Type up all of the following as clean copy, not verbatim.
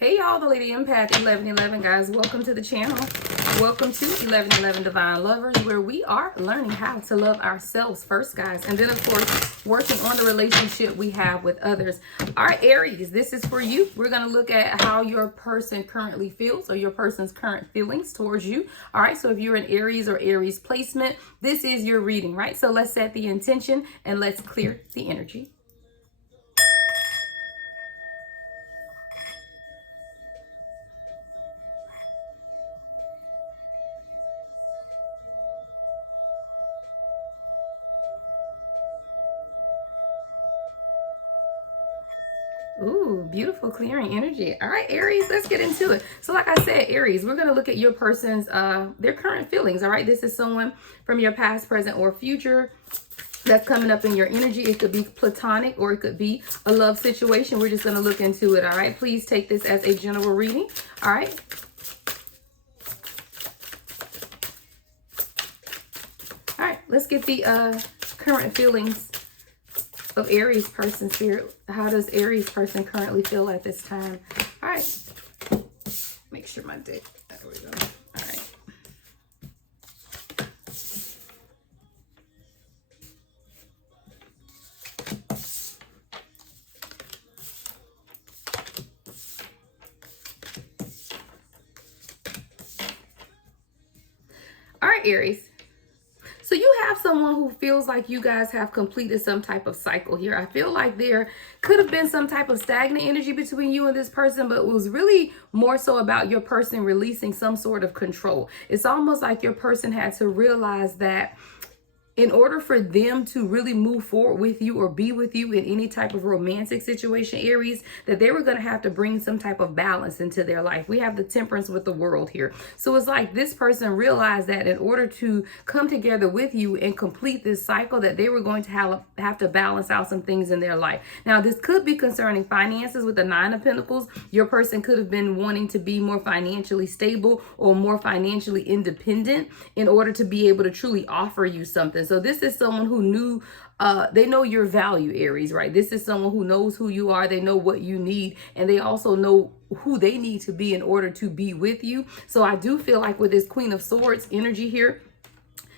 Hey y'all, the Lady Empath 1111 guys. Welcome to the channel. Welcome to 1111 Divine Lovers, where we are learning how to love ourselves first, guys. And then, of course, working on the relationship we have with others. All right, Aries, this is for you. We're going to look at how your person currently feels, or your person's current feelings towards you. All right, so if you're an Aries or Aries placement, this is your reading, right? So let's set the intention and let's clear the energy. Ooh, beautiful clearing energy. All right, Aries, let's get into it. So like I said, Aries, we're going to look at your person's, their current feelings. All right, this is someone from your past, present, or future that's coming up in your energy. It could be platonic or it could be a love situation. We're just going to look into it. All right, please take this as a general reading. All right. All right, let's get the current feelings of Aries person, spirit. How does Aries person currently feel at this time? All right. Make sure my deck. There we go. All right. All right, Aries. So you have someone who feels like you guys have completed some type of cycle here. I feel like there could have been some type of stagnant energy between you and this person, but it was really more so about your person releasing some sort of control. It's almost like your person had to realize that in order for them to really move forward with you or be with you in any type of romantic situation, Aries, that they were going to have to bring some type of balance into their life. We have the temperance with the world here. So it's like this person realized that in order to come together with you and complete this cycle, that they were going to have to balance out some things in their life. Now, this could be concerning finances with the Nine of Pentacles. Your person could have been wanting to be more financially stable or more financially independent in order to be able to truly offer you something. So this is someone who knew, they know your value, Aries, right? This is someone who knows who you are. They know what you need, and they also know who they need to be in order to be with you. So I do feel like with this Queen of Swords energy here,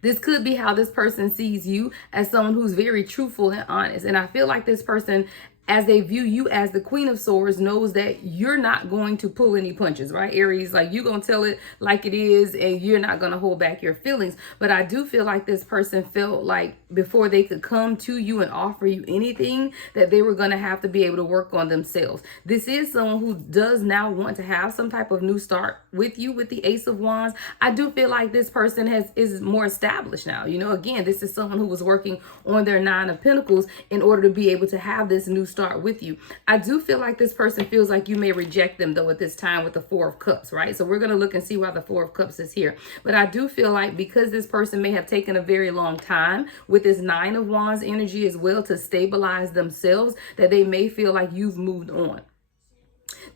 this could be how this person sees you, as someone who's very truthful and honest. And I feel like this person, as they view you as the Queen of Swords, knows that you're not going to pull any punches, right, Aries? Like, you're going to tell it like it is, and you're not going to hold back your feelings. But I do feel like this person felt like before they could come to you and offer you anything, that they were going to have to be able to work on themselves. This is someone who does now want to have some type of new start with you with the Ace of Wands. I do feel like this person is more established now. You know, again, this is someone who was working on their Nine of Pentacles in order to be able to have this new start with you. I do feel like this person feels like you may reject them though at this time with the Four of Cups, right? So we're going to look and see why the Four of Cups is here. But I do feel like because this person may have taken a very long time with this Nine of Wands energy as well to stabilize themselves, that they may feel like you've moved on.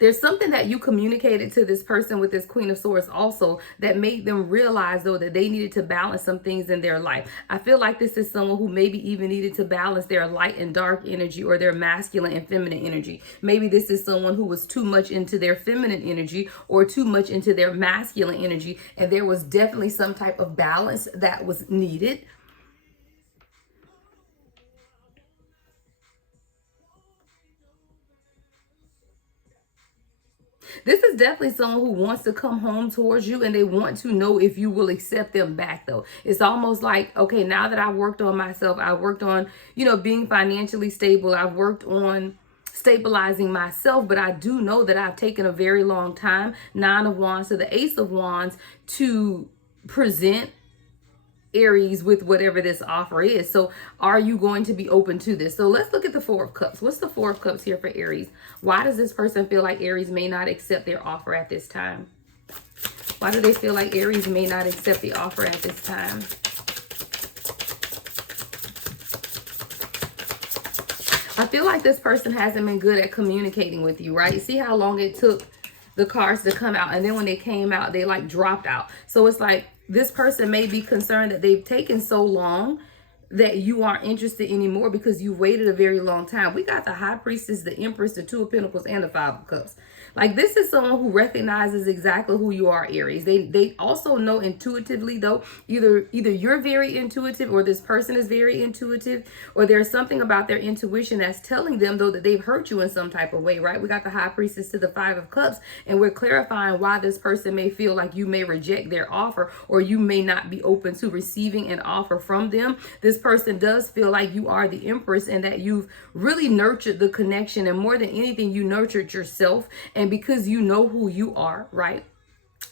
There's something that you communicated to this person with this Queen of Swords also that made them realize, though, that they needed to balance some things in their life. I feel like this is someone who maybe even needed to balance their light and dark energy, or their masculine and feminine energy. Maybe this is someone who was too much into their feminine energy or too much into their masculine energy, and there was definitely some type of balance that was needed. This is definitely someone who wants to come home towards you, and they want to know if you will accept them back, though. It's almost like, okay, now that I've worked on myself, I've worked on, being financially stable. I've worked on stabilizing myself, but I do know that I've taken a very long time, Nine of Wands to the Ace of Wands, to present Aries with whatever this offer is. So are you going to be open to this? So let's look at the Four of Cups. What's the Four of Cups here for Aries? Why does this person feel like Aries may not accept their offer at this time? Why do they feel like Aries may not accept the offer at this time? I feel like this person hasn't been good at communicating with you, right? See how long it took the cards to come out, and then when they came out, they like dropped out. So it's like this person may be concerned that they've taken so long that you aren't interested anymore because you've waited a very long time. We got the High Priestess, the Empress, the Two of Pentacles, and the Five of Cups. Like, this is someone who recognizes exactly who you are, Aries. They also know intuitively, though, either you're very intuitive, or this person is very intuitive, or there's something about their intuition that's telling them, though, that they've hurt you in some type of way, right? We got the High Priestess to the Five of Cups, and we're clarifying why this person may feel like you may reject their offer, or you may not be open to receiving an offer from them. This person does feel like you are the Empress, and that you've really nurtured the connection, and more than anything, you nurtured yourself. And because you know who you are, right?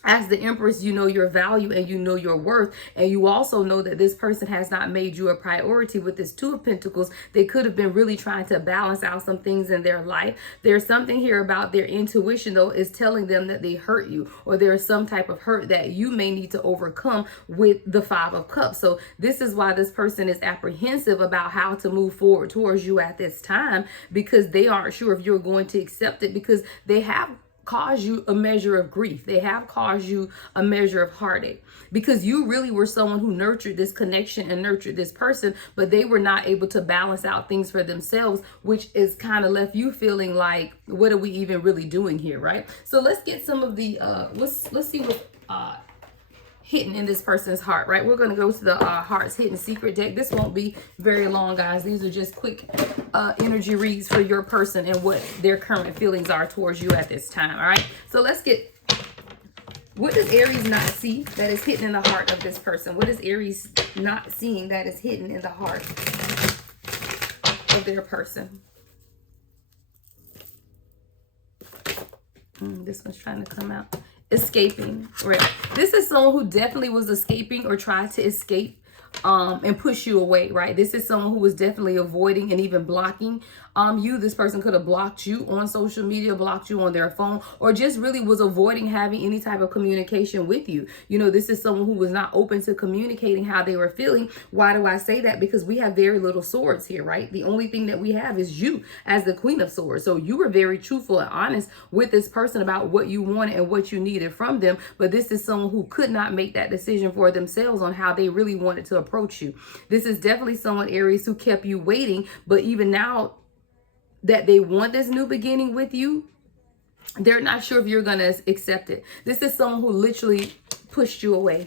As the Empress, you know your value and you know your worth. And you also know that this person has not made you a priority. With this Two of Pentacles, they could have been really trying to balance out some things in their life. There's something here about their intuition, though, is telling them that they hurt you, or there is some type of hurt that you may need to overcome with the Five of Cups. So this is why this person is apprehensive about how to move forward towards you at this time, because they aren't sure if you're going to accept it, because they have cause you a measure of grief. They have caused you a measure of heartache, because you really were someone who nurtured this connection and nurtured this person, but they were not able to balance out things for themselves, which is kind of left you feeling like, what are we even really doing here, right? So let's get some of the let's see what hidden in this person's heart, right? We're going to go to the Heart's Hidden Secret deck. This won't be very long, guys. These are just quick energy reads for your person and what their current feelings are towards you at this time, all right? So let's get, what does Aries not see that is hidden in the heart of this person? What is Aries not seeing that is hidden in the heart of their person? This one's trying to come out. Escaping, right? This is someone who definitely was escaping or tried to escape and push you away, right? This is someone who was definitely avoiding and even blocking you. This person could have blocked you on social media, blocked you on their phone, or just really was avoiding having any type of communication with you. You know, this is someone who was not open to communicating how they were feeling. Why do I say that? Because we have very little swords here, right? The only thing that we have is you as the Queen of Swords. So you were very truthful and honest with this person about what you wanted and what you needed from them. But this is someone who could not make that decision for themselves on how they really wanted to approach you. This is definitely someone, Aries, who kept you waiting, but even now that they want this new beginning with you, they're not sure if you're going to accept it. This is someone who literally pushed you away.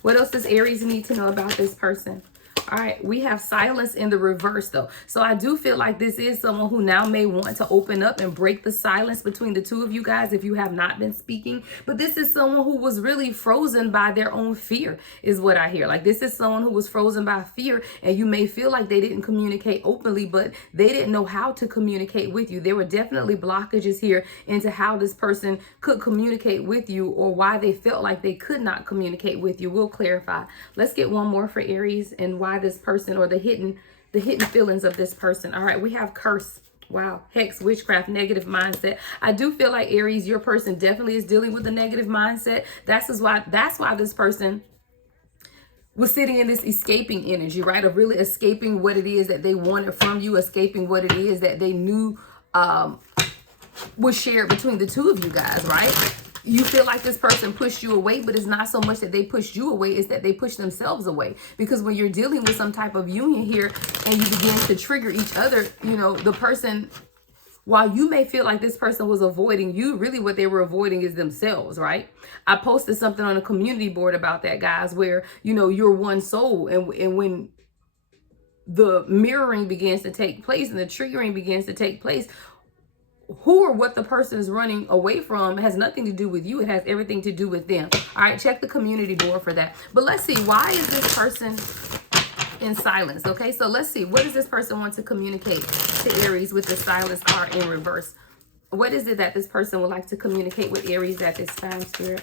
What else does Aries need to know about this person? All right, we have silence in the reverse, though. So I do feel like this is someone who now may want to open up and break the silence between the two of you guys if you have not been speaking. But this is someone who was really frozen by their own fear, is what I hear. Like, this is someone who was frozen by fear, and you may feel like they didn't communicate openly, but they didn't know how to communicate with you. There were definitely blockages here into how this person could communicate with you, or why they felt like they could not communicate with you. We'll clarify. Let's get one more for Aries and why this person, or the hidden feelings of this person. All right, we have curse. Wow. Hex, witchcraft, negative mindset. I do feel like, Aries, your person definitely is dealing with a negative mindset. That's why this person was sitting in this escaping energy, right? Of really escaping what it is that they wanted from you, escaping what it is that they knew was shared between the two of you guys, right? You feel like this person pushed you away, but it's not so much that they pushed you away, it's that they pushed themselves away. Because when you're dealing with some type of union here and you begin to trigger each other, you know, the person, while you may feel like this person was avoiding you, really what they were avoiding is themselves, right? I posted something on a community board about that, guys, where, you know, you're one soul. And when the mirroring begins to take place and the triggering begins to take place, who or what the person is running away from has nothing to do with you. It has everything to do with them. All right, check the community board for that. But let's see, why is this person in silence? Okay, so let's see, what does this person want to communicate to Aries with the silence card in reverse? What is it that this person would like to communicate with Aries at this time, Spirit?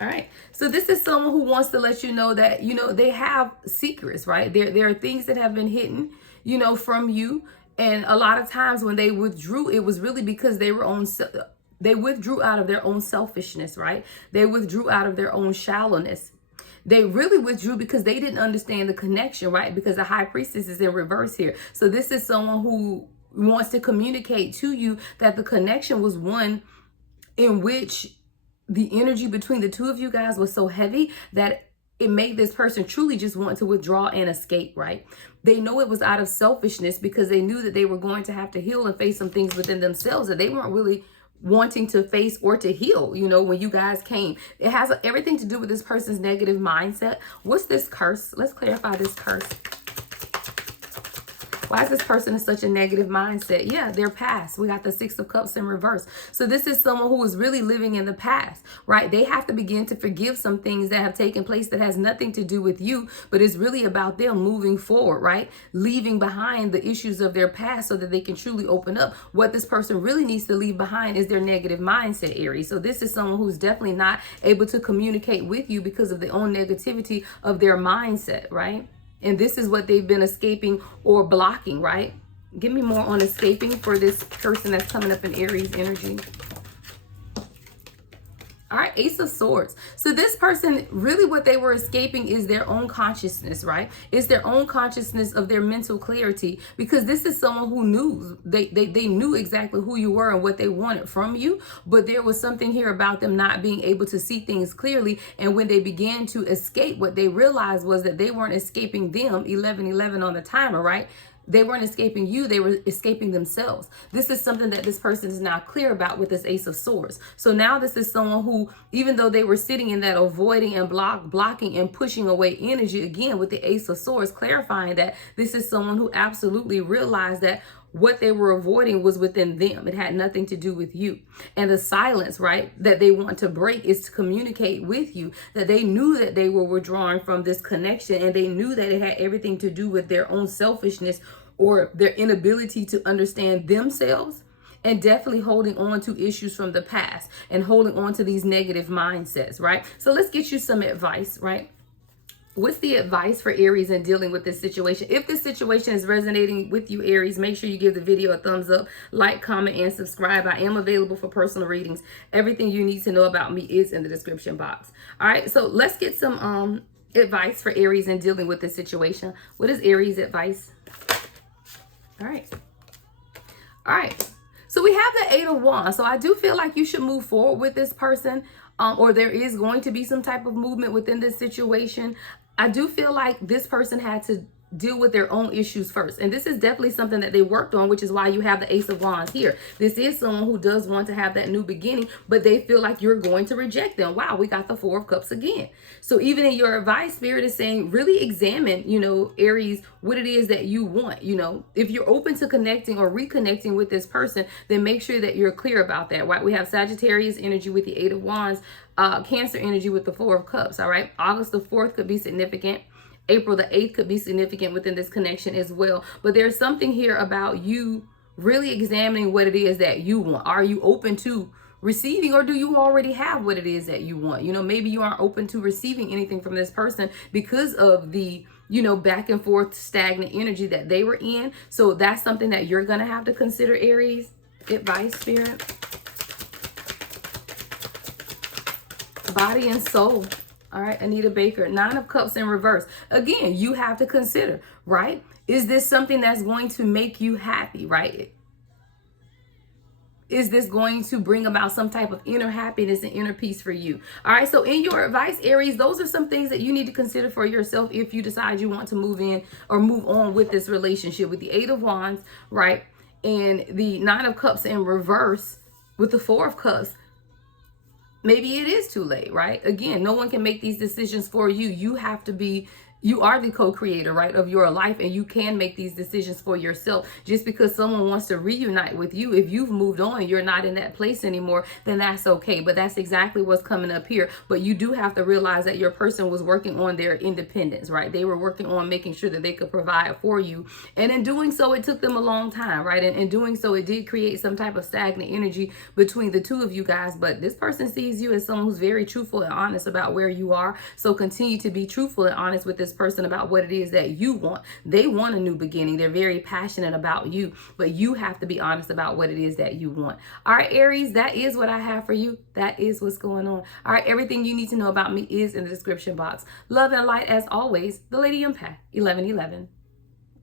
All right, so this is someone who wants to let you know that, you know, they have secrets, right? There are things that have been hidden, you know, from you. And a lot of times when they withdrew, it was really because they withdrew out of their own selfishness, right? They withdrew out of their own shallowness. They really withdrew because they didn't understand the connection, right? Because the High Priestess is in reverse here. So this is someone who wants to communicate to you that the connection was one in which the energy between the two of you guys was so heavy that it made this person truly just want to withdraw and escape, right? They know it was out of selfishness because they knew that they were going to have to heal and face some things within themselves that they weren't really wanting to face or to heal, you know, when you guys came. It has everything to do with this person's negative mindset. What's this curse? Let's clarify this curse. Why is this person in such a negative mindset? Yeah, their past. We got the Six of Cups in reverse. So this is someone who is really living in the past, right? They have to begin to forgive some things that have taken place that has nothing to do with you, but it's really about them moving forward, right? Leaving behind the issues of their past so that they can truly open up. What this person really needs to leave behind is their negative mindset, Aries. So this is someone who's definitely not able to communicate with you because of their own negativity of their mindset, right? And this is what they've been escaping or blocking, right? Give me more on escaping for this person that's coming up in Aries energy. All right, Ace of Swords. So this person, really what they were escaping is their own consciousness, right? It's their own consciousness of their mental clarity, because this is someone who knew, they knew exactly who you were and what they wanted from you, but there was something here about them not being able to see things clearly. And when they began to escape, what they realized was that they weren't escaping them, 1111 on the timer, right? They weren't escaping you, they were escaping themselves. This is something that this person is now clear about with this Ace of Swords. So now this is someone who, even though they were sitting in that avoiding and blocking and pushing away energy, again with the Ace of Swords, clarifying that this is someone who absolutely realized that what they were avoiding was within them. It had nothing to do with you. And the silence, right, that they want to break is to communicate with you, that they knew that they were withdrawing from this connection, and they knew that it had everything to do with their own selfishness or their inability to understand themselves, and definitely holding on to issues from the past and holding on to these negative mindsets, right? So let's get you some advice, right? What's the advice for Aries in dealing with this situation? If this situation is resonating with you, Aries, make sure you give the video a thumbs up, like, comment, and subscribe. I am available for personal readings. Everything you need to know about me is in the description box. All right, so let's get some advice for Aries in dealing with this situation. What is Aries' advice? All right. All right. So we have the Eight of Wands. So I do feel like you should move forward with this person, or there is going to be some type of movement within this situation. I do feel like this person had to deal with their own issues first. And this is definitely something that they worked on, which is why you have the Ace of Wands here. This is someone who does want to have that new beginning, but they feel like you're going to reject them. Wow, we got the Four of Cups again. So even in your advice, Spirit is saying, really examine, you know, Aries, what it is that you want. You know, if you're open to connecting or reconnecting with this person, then make sure that you're clear about that, right? We have Sagittarius energy with the Eight of Wands, Cancer energy with the Four of Cups, all right? August the 4th could be significant. April the 8th could be significant within this connection as well. But there's something here about you really examining what it is that you want. Are you open to receiving, or do you already have what it is that you want? You know, maybe you aren't open to receiving anything from this person because of the, you know, back and forth stagnant energy that they were in. So that's something that you're going to have to consider, Aries. Advice, Spirit. Body and soul. All right, Anita Baker, Nine of Cups in reverse. Again, you have to consider, right? Is this something that's going to make you happy, right? Is this going to bring about some type of inner happiness and inner peace for you? All right, so in your advice, Aries, those are some things that you need to consider for yourself if you decide you want to move in or move on with this relationship. With the Eight of Wands, right, and the Nine of Cups in reverse with the Four of Cups, maybe it is too late, right? Again, no one can make these decisions for you. You have to be, you are the co-creator, right, of your life, and you can make these decisions for yourself. Just because someone wants to reunite with you, if you've moved on, you're not in that place anymore, then that's okay. But that's exactly what's coming up here. But you do have to realize that your person was working on their independence, right? They were working on making sure that they could provide for you. And in doing so, it took them a long time, right? And in doing so, it did create some type of stagnant energy between the two of you guys. But this person sees you as someone who's very truthful and honest about where you are. So continue to be truthful and honest with this person about what it is that you want. They want a new beginning. They're very passionate about you, but you have to be honest about what it is that you want. All right, Aries, that is what I have for you. That is what's going on. All right, everything you need to know about me is in the description box. Love and light as always, the Lady Empath, 1111.